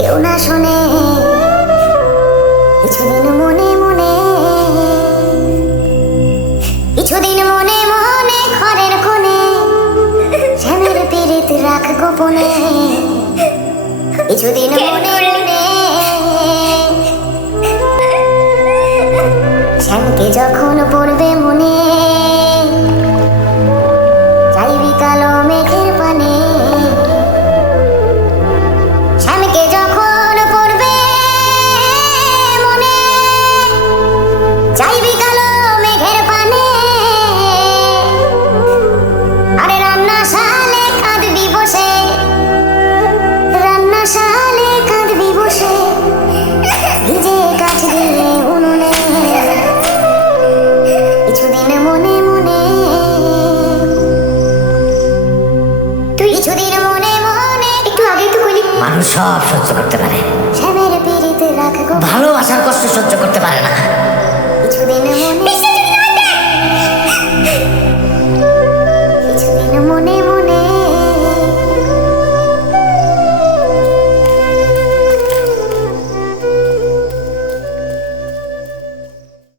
কেউ না শোনে কিছুদিন মনে মনে, কিছুদিন মনে মনে ঘরের কোণে শ্যামের পীড়িত রাখ গোপনে, কিছুদিন মনে মনে শ্যামকে যখন পড়বে মনে চাইবি কালো মেঘের পানে, শ্যামকে যখন পড়বে মনে চাইবি কালো মেঘের পানে, আরে রান্না শালে কাঁদবি বসে, রান্না শালে কাঁদবি বসে ভিজে কাঠ দিয়ে উনুনে, কিছুদিন মনে মনে, তুই কিছুদিন মনে মনে, একটু আগে তো বলি মানুষ সব সহ্য করতে পারে, শ্যামের পীড়িতে রাখ ভালোবাসার কষ্ট সহ্য করতে পারে না।